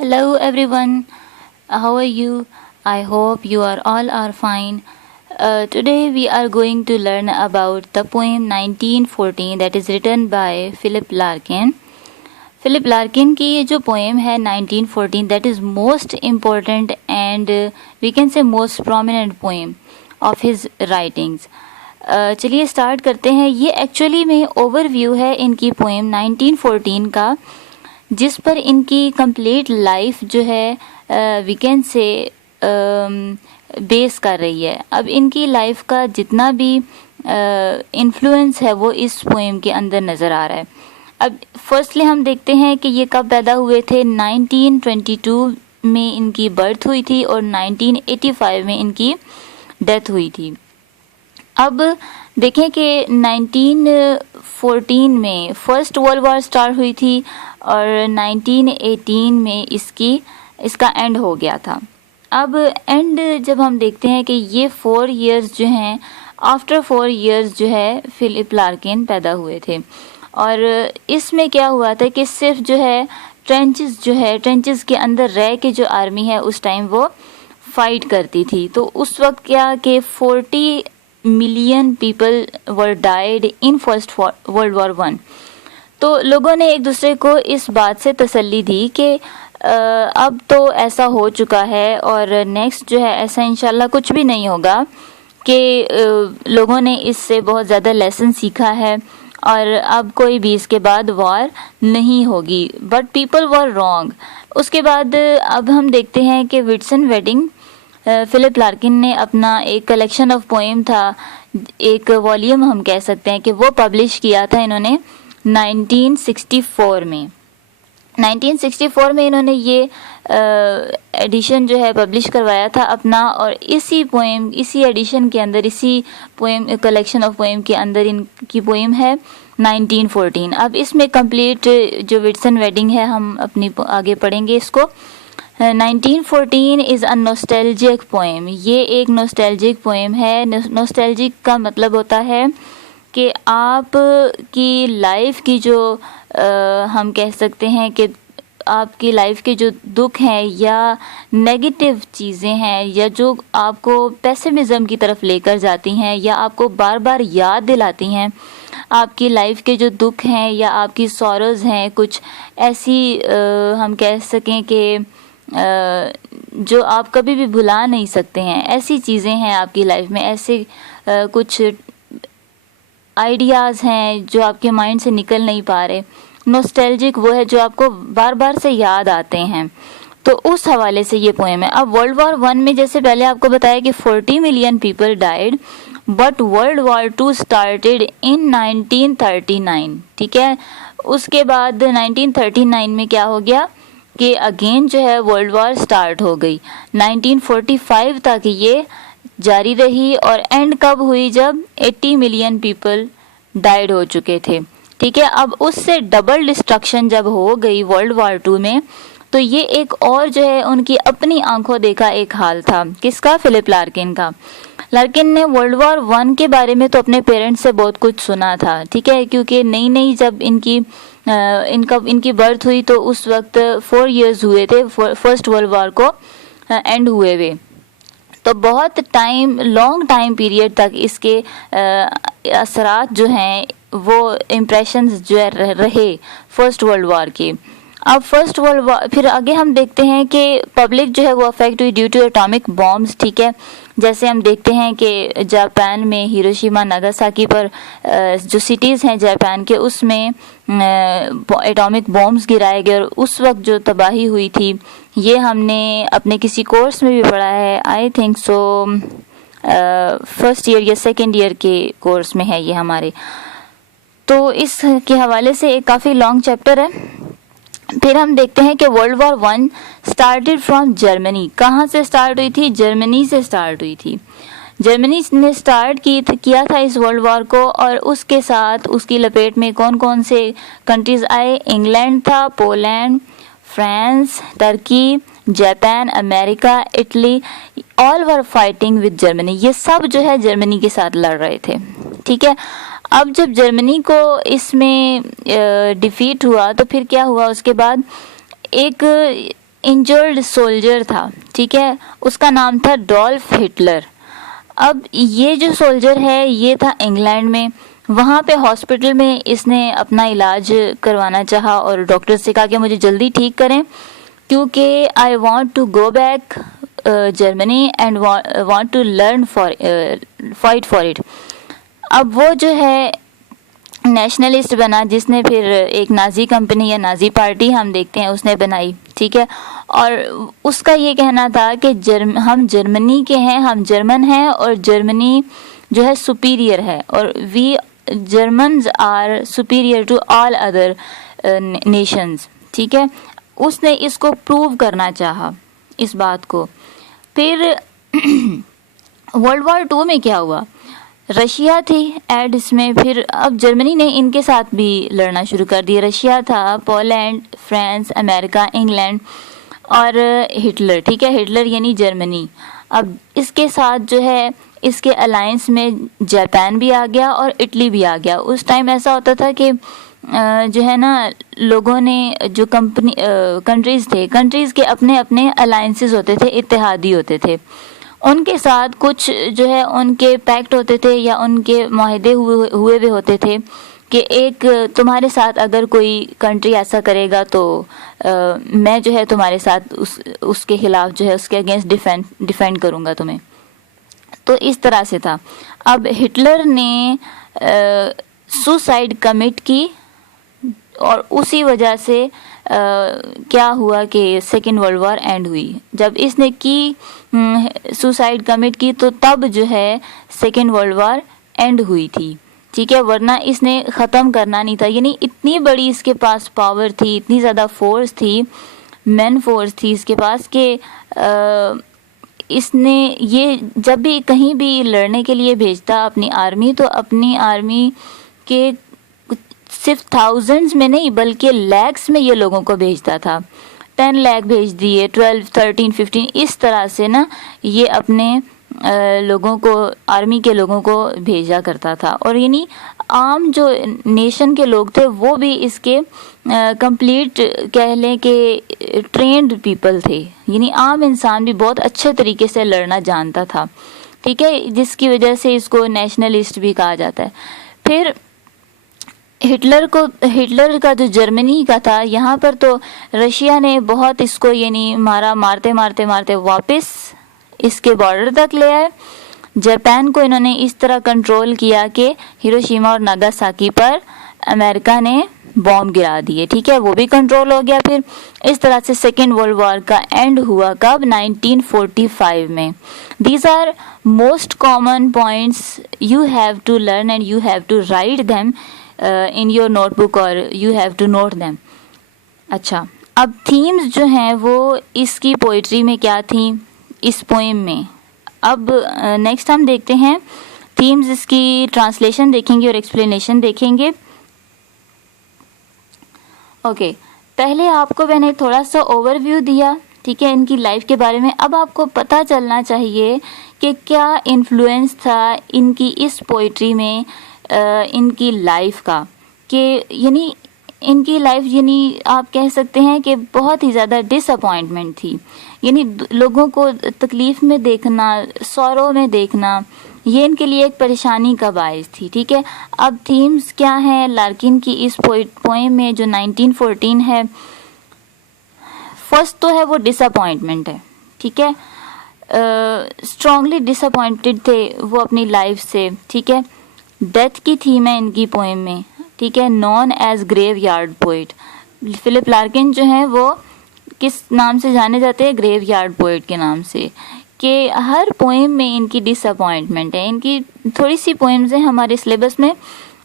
Hello everyone, how are you? I hope you are all are fine. Today we are going to learn about the poem 1914 that is written by Philip Larkin. Philip Larkin की ये जो poem है 1914 that is most important and we can say most prominent poem of his writings. चलिए start करते हैं. ये actually में overview है इनकी पोएम 1914 का, जिस पर इनकी कंप्लीट लाइफ जो है वी कैन से बेस कर रही है. अब इनकी लाइफ का जितना भी इन्फ्लुएंस है वो इस पोएम के अंदर नज़र आ रहा है. अब फर्स्टली हम देखते हैं कि ये कब पैदा हुए थे. 1922 में इनकी बर्थ हुई थी और 1985 में इनकी डेथ हुई थी. अब देखें कि 1914 में फर्स्ट वर्ल्ड वॉर स्टार्ट हुई थी और 1918 में इसका एंड हो गया था. अब एंड जब हम देखते हैं कि ये 4 इयर्स जो हैं, आफ्टर 4 इयर्स जो है फिलिप लार्किन पैदा हुए थे. और इसमें क्या हुआ था कि सिर्फ जो है ट्रेंचेस के अंदर रह के जो आर्मी है उस टाइम वो फाइट करती थी. तो उस वक्त क्या कि 40 million people were died in first world war 1. तो लोगों ने एक दूसरे को इस बात से तसल्ली दी कि अब तो ऐसा हो चुका है और नेक्स्ट जो है ऐसा इंशाल्लाह कुछ भी नहीं होगा, कि लोगों ने इससे बहुत ज़्यादा लेसन सीखा है और अब कोई भी इसके बाद वॉर नहीं होगी. But people were wrong. उसके बाद अब हम देखते हैं कि विटसन वेडिंग फिलिप लार्किन ने अपना एक कलेक्शन ऑफ पोएम था, एक वॉल्यूम हम कह सकते हैं कि वो पब्लिश किया था इन्होंने 1964 में. 1964 में इन्होंने ये एडिशन जो है पब्लिश करवाया था अपना. और इसी एडिशन के अंदर, इसी पोएम कलेक्शन ऑफ पोएम के अंदर इनकी पोएम है 1914. अब इसमें कंप्लीट जो विटसन वेडिंग है हम अपनी आगे पढ़ेंगे इसको. 1914 इज़ अ नॉस्टैल्जिक पोएम. ये एक नॉस्टैल्जिक पोएम है. नॉस्टैल्जिक का मतलब होता है कि आप की लाइफ की जो हम कह सकते हैं कि आपकी लाइफ के जो दुख हैं या नेगेटिव चीज़ें हैं या जो आपको पेसिमिज़म की तरफ लेकर जाती हैं या आपको बार बार याद दिलाती हैं आपकी लाइफ के जो दुख हैं या आपकी सॉरोज़ हैं, कुछ ऐसी हम कह सकें कि जो आप कभी भी भुला नहीं सकते हैं, ऐसी चीज़ें हैं आपकी लाइफ में. ऐसे कुछ आइडियाज़ हैं जो आपके माइंड से निकल नहीं पा रहे. नॉस्टैल्जिक वो है जो आपको बार बार से याद आते हैं. तो उस हवाले से ये पोएम है. अब वर्ल्ड वॉर 1 में जैसे पहले आपको बताया कि 40 million people died, but world war 2 started in 1939. ठीक है. उसके बाद 1939 में क्या हो गया कि अगेन जो है वर्ल्ड वॉर स्टार्ट हो गई. 1945 तक ये जारी रही और एंड कब हुई, जब 80 मिलियन पीपल डाइड हो चुके थे. ठीक है. अब उससे डबल डिस्ट्रक्शन जब हो गई वर्ल्ड वॉर 2 में, तो ये एक और जो है उनकी अपनी आंखों देखा एक हाल था. किसका? फिलिप लार्किन का. लार्किन ने वर्ल्ड वॉर 1 के बारे में तो अपने पेरेंट्स से बहुत कुछ सुना था. ठीक है. क्योंकि नई जब इनकी बर्थ हुई तो उस वक्त 4 इयर्स हुए थे फर्स्ट वर्ल्ड वॉर को एंड हुए हुए. तो बहुत लॉन्ग टाइम पीरियड तक इसके असरात जो हैं वो इम्प्रेशंस जो है रहे फर्स्ट वर्ल्ड वॉर के. अब फर्स्ट वर्ल्ड वॉर फिर आगे हम देखते हैं कि पब्लिक जो है वो अफेक्ट हुई ड्यू टू एटॉमिक बॉम्ब्स. ठीक है. जैसे हम देखते हैं कि जापान में हिरोशिमा नागासाकी पर जो सिटीज़ हैं जापान के, उसमें एटॉमिक बॉम्ब्स गिराए गए और उस वक्त जो तबाही हुई थी ये हमने अपने किसी कोर्स में भी पढ़ा है. I think so first year या सेकेंड ईयर के कोर्स में है ये हमारे. तो इसके हवाले से एक काफ़ी लॉन्ग चैप्टर है. फिर हम देखते हैं कि world war 1 started from Germany. कहाँ से स्टार्ट हुई थी? जर्मनी से स्टार्ट हुई थी. जर्मनी ने स्टार्ट किया था इस वर्ल्ड वॉर को. और उसके साथ उसकी लपेट में कौन कौन से कंट्रीज़ आए? इंग्लैंड था, Poland, France, Turkey, Japan, America, Italy, all were fighting with Germany. ये सब जो है जर्मनी के साथ लड़ रहे थे. ठीक है. अब जब जर्मनी को इसमें डिफीट हुआ तो फिर क्या हुआ, उसके बाद एक इंजर्ड सोल्जर था, ठीक है, उसका नाम था डॉल्फ हिटलर। अब ये जो सोल्जर है ये था इंग्लैंड में, वहाँ पे हॉस्पिटल में इसने अपना इलाज करवाना चाहा और डॉक्टर से कहा कि मुझे जल्दी ठीक करें क्योंकि I want to go back Germany and want to learn fight for it. अब वो जो है नेशनलिस्ट बना, जिसने फिर एक नाजी कंपनी या नाजी पार्टी हम देखते हैं उसने बनाई, ठीक है। और उसका ये कहना था कि हम जर्मनी के हैं, हम जर्मन हैं और जर्मनी जो है सुपीरियर है और we Germans are superior to all other nations, ठीक है। उसने इसको प्रूव करना चाहा इस बात को। फिर वर्ल्ड वॉर 2 में क्या हुआ, रशिया थी एड इसमें, फिर अब जर्मनी ने इनके साथ भी लड़ना शुरू कर दिया। रशिया था, पोलैंड, फ्रांस, अमेरिका, इंग्लैंड और हिटलर, ठीक है, हिटलर यानी जर्मनी। अब इसके साथ जो है इसके अलायंस में जापान भी आ गया और इटली भी आ गया। उस टाइम ऐसा होता था कि जो है ना लोगों ने जो कंट्रीज़ थे, कंट्रीज़ के अपने अपने अलायंसेस होते थे, इत्तेहादी होते थे, उनके साथ कुछ जो है उनके पैक्ट होते थे या उनके माहिदे हुए भी होते थे कि एक तुम्हारे साथ अगर कोई कंट्री ऐसा करेगा तो मैं जो है तुम्हारे साथ उसके खिलाफ जो है उसके अगेंस्ट डिफेंड करूँगा तुम्हें। तो इस तरह से था। अब हिटलर ने सुसाइड कमिट की और उसी वजह से क्या हुआ कि सेकेंड वर्ल्ड वॉर एंड हुई। जब इसने की सुसाइड कमिट की तो तब जो है सेकेंड वर्ल्ड वॉर एंड हुई थी, ठीक है, वरना इसने ख़त्म करना नहीं था। यानी इतनी बड़ी इसके पास पावर थी, इतनी ज़्यादा फोर्स थी, मैन फोर्स थी इसके पास कि इसने ये जब भी कहीं भी लड़ने के लिए भेजता अपनी आर्मी, तो अपनी आर्मी के सिर्फ थाउजेंड्स में नहीं बल्कि लैक्स में ये लोगों को भेजता था। 10 लाख भेज दिए, 12, 13, 15 इस तरह से ना ये अपने लोगों को, आर्मी के लोगों को भेजा करता था। और यानी आम जो नेशन के लोग थे वो भी इसके कंप्लीट कह लें कि ट्रेंड पीपल थे, यानी आम इंसान भी बहुत अच्छे तरीके से लड़ना जानता था, ठीक है, जिसकी वजह से इसको नेशनलिस्ट भी कहा जाता है। फिर हिटलर का जो जर्मनी का था, यहाँ पर तो रशिया ने बहुत इसको यानी मारा, मारते मारते मारते वापस इसके बॉर्डर तक ले आए। जापान को इन्होंने इस तरह कंट्रोल किया कि हिरोशिमा और नागासाकी पर अमेरिका ने बॉम्ब गिरा दिए, ठीक है, वो भी कंट्रोल हो गया। फिर इस तरह से सेकेंड वर्ल्ड वॉर का एंड हुआ कब, 1945 में। These are most common points you have to learn and you have to write them in your notebook और you have to note them. अच्छा, अब थीम्स जो हैं वो इसकी पोइट्री में क्या थी इस पोएम में। अब नेक्स्ट हम देखते हैं थीम्स, इसकी ट्रांसलेशन देखेंगे और एक्सप्लेनेशन देखेंगे। ओके, पहले आपको मैंने थोड़ा सा ओवरव्यू दिया, ठीक है, इनकी लाइफ के बारे में। अब आपको पता चलना चाहिए कि क्या इन्फ्लुएंस था इनकी इस पोइट्री में इनकी लाइफ का, कि यानी इनकी लाइफ यानी आप कह सकते हैं कि बहुत ही ज़्यादा डिसअपॉइंटमेंट थी, यानी लोगों को तकलीफ़ में देखना, सौरों में देखना, ये इनके लिए एक परेशानी का बायस थी, ठीक है। अब थीम्स क्या हैं लार्किन की इस पोएम में जो 1914 है। फर्स्ट तो है वो डिसअपॉइंटमेंट है, ठीक है, स्ट्रांगली डिसअपॉइंटेड थे वो अपनी लाइफ से, ठीक है। डेथ की थीम है इनकी पोएम में, ठीक है, known as graveyard poet. Philip Larkin जो है वो किस नाम से जाने जाते हैं, ग्रेव यार्ड पोइट के नाम से, कि हर पोएम में इनकी डिसअपॉइंटमेंट है। इनकी थोड़ी सी पोएम्स हैं हमारे सिलेबस में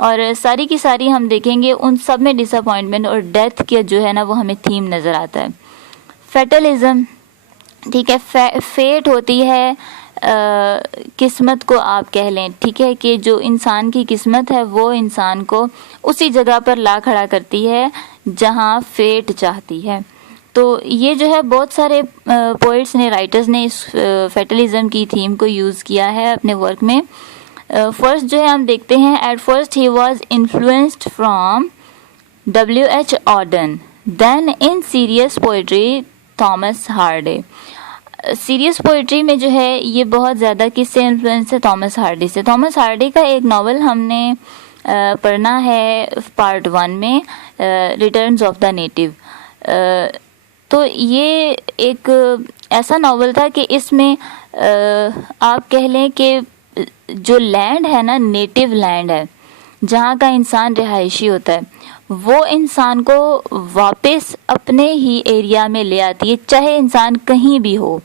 और सारी की सारी हम देखेंगे, उन सब में डिसअपॉइंटमेंट और डेथ के जो है ना वो हमें थीम नज़र आता है। फेटलिज्म, ठीक है, फेट होती है किस्मत को आप कह लें, ठीक है, कि जो इंसान की किस्मत है वो इंसान को उसी जगह पर ला खड़ा करती है जहाँ फेट चाहती है। तो ये जो है बहुत सारे पोइट्स ने, राइटर्स ने इस फेटलिज्म की थीम को यूज़ किया है अपने वर्क में। फर्स्ट जो है हम देखते हैं, एट फर्स्ट ही was influenced from W.H. Auden, then in serious poetry Thomas Hardy. Serious poetry में जो है ये बहुत ज़्यादा किससे इन्फ्लुएंस है? थॉमस हार्डी से। थॉमस हार्डी का एक नावल हमने पढ़ना है पार्ट 1 में, रिटर्न्स ऑफ द नेटिव। तो ये एक ऐसा नावल था कि इसमें आप कह लें कि जो लैंड है ना, नेटिव लैंड है जहाँ का इंसान रिहायशी होता है, वो इंसान को वापस अपने ही एरिया में ले आती है, चाहे इंसान कहीं भी हो,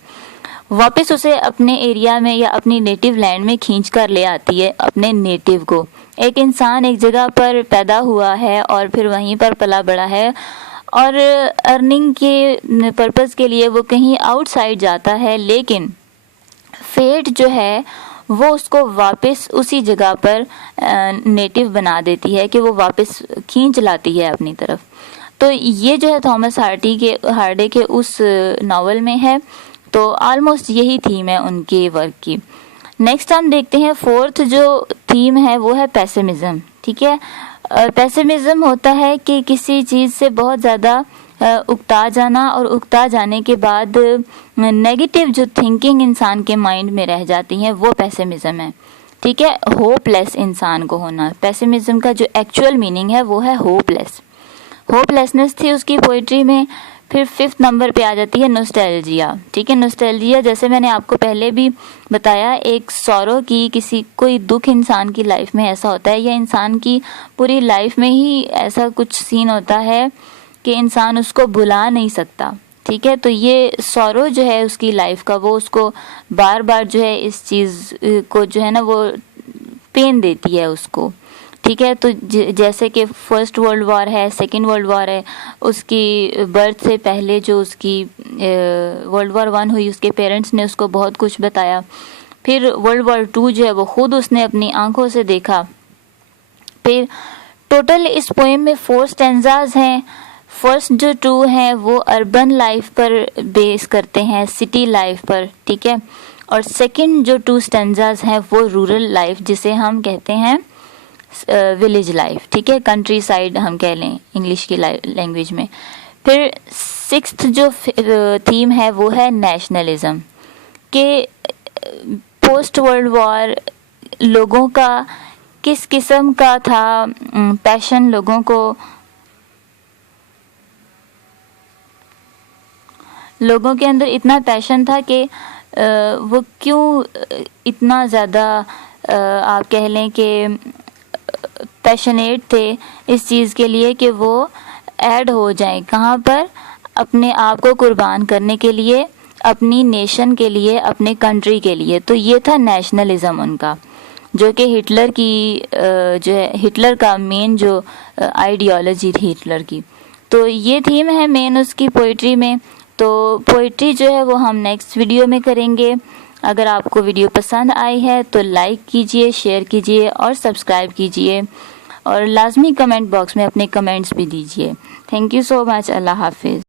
वापस उसे अपने एरिया में या अपनी नेटिव लैंड में खींच कर ले आती है अपने नेटिव को। एक इंसान एक जगह पर पैदा हुआ है और फिर वहीं पर पला बड़ा है और अर्निंग के पर्पस के लिए वो कहीं आउटसाइड जाता है, लेकिन फेट जो है वो उसको वापस उसी जगह पर नेटिव बना देती है कि वो वापस खींच लाती है अपनी तरफ। तो ये जो है थॉमस हार्डी के उस नावल में है। तो ऑलमोस्ट यही थीम है उनके वर्क की। नेक्स्ट हम देखते हैं फोर्थ जो थीम है वो है पेसिमिज्म। ठीक है, पेसिमिज्म होता है कि किसी चीज़ से बहुत ज़्यादा उकता जाना और उकता जाने के बाद नेगेटिव जो थिंकिंग इंसान के माइंड में रह जाती हैं, वो पेसिमिज्म है। ठीक है, होपलेस इंसान को होना। पेसिमिज्म का जो एक्चुअल मीनिंग है वो है होपलेस। होपलेसनेस थी उसकी पोइट्री में। फिर 5th नंबर पे आ जाती है नॉस्टैल्जिया। ठीक है, नॉस्टैल्जिया जैसे मैंने आपको पहले भी बताया, एक सॉरो की, किसी कोई दुख इंसान की लाइफ में ऐसा होता है या इंसान की पूरी लाइफ में ही ऐसा कुछ सीन होता है कि इंसान उसको भुला नहीं सकता। ठीक है, तो ये सॉरो जो है उसकी लाइफ का, वो उसको बार बार जो है इस चीज़ को जो है ना वो पेन देती है उसको। ठीक है, तो जैसे कि फर्स्ट वर्ल्ड वॉर है, सेकेंड वर्ल्ड वॉर है, उसकी बर्थ से पहले जो उसकी वर्ल्ड वॉर 1 हुई, उसके पेरेंट्स ने उसको बहुत कुछ बताया। फिर वर्ल्ड वॉर 2 जो है वो खुद उसने अपनी आंखों से देखा। फिर टोटल इस पोएम में 4 स्टैंजाज हैं। फर्स्ट जो 2 हैं वो अर्बन लाइफ पर बेस करते हैं, सिटी लाइफ पर। ठीक है, और सेकंड जो 2 स्टैंजाज हैं वो रूरल लाइफ, जिसे हम कहते हैं विलेज लाइफ। ठीक है, कंट्री साइड हम कह लें इंग्लिश की लैंग्वेज में। फिर 6th जो थीम है वो है नेशनलिज्म, के पोस्ट वर्ल्ड वॉर लोगों का किस किस्म का था पैशन, लोगों के अंदर इतना पैशन था कि वो क्यों इतना ज़्यादा आप कह लें कि पैशनेट थे इस चीज़ के लिए कि वो ऐड हो जाएं कहाँ पर, अपने आप को कुर्बान करने के लिए, अपनी नेशन के लिए, अपने कंट्री के लिए। तो ये था नेशनलिज्म उनका, जो कि हिटलर की जो है हिटलर का मेन जो आइडियोलॉजी थी हिटलर की। तो ये थीम है मेन उसकी पोइट्री में। तो पोइट्री जो है वो हम नेक्स्ट वीडियो में करेंगे। अगर आपको वीडियो पसंद आई है तो लाइक कीजिए, शेयर कीजिए और सब्सक्राइब कीजिए, और लाजमी कमेंट बॉक्स में अपने कमेंट्स भी दीजिए। Thank you so much. अल्लाह हाफिज़।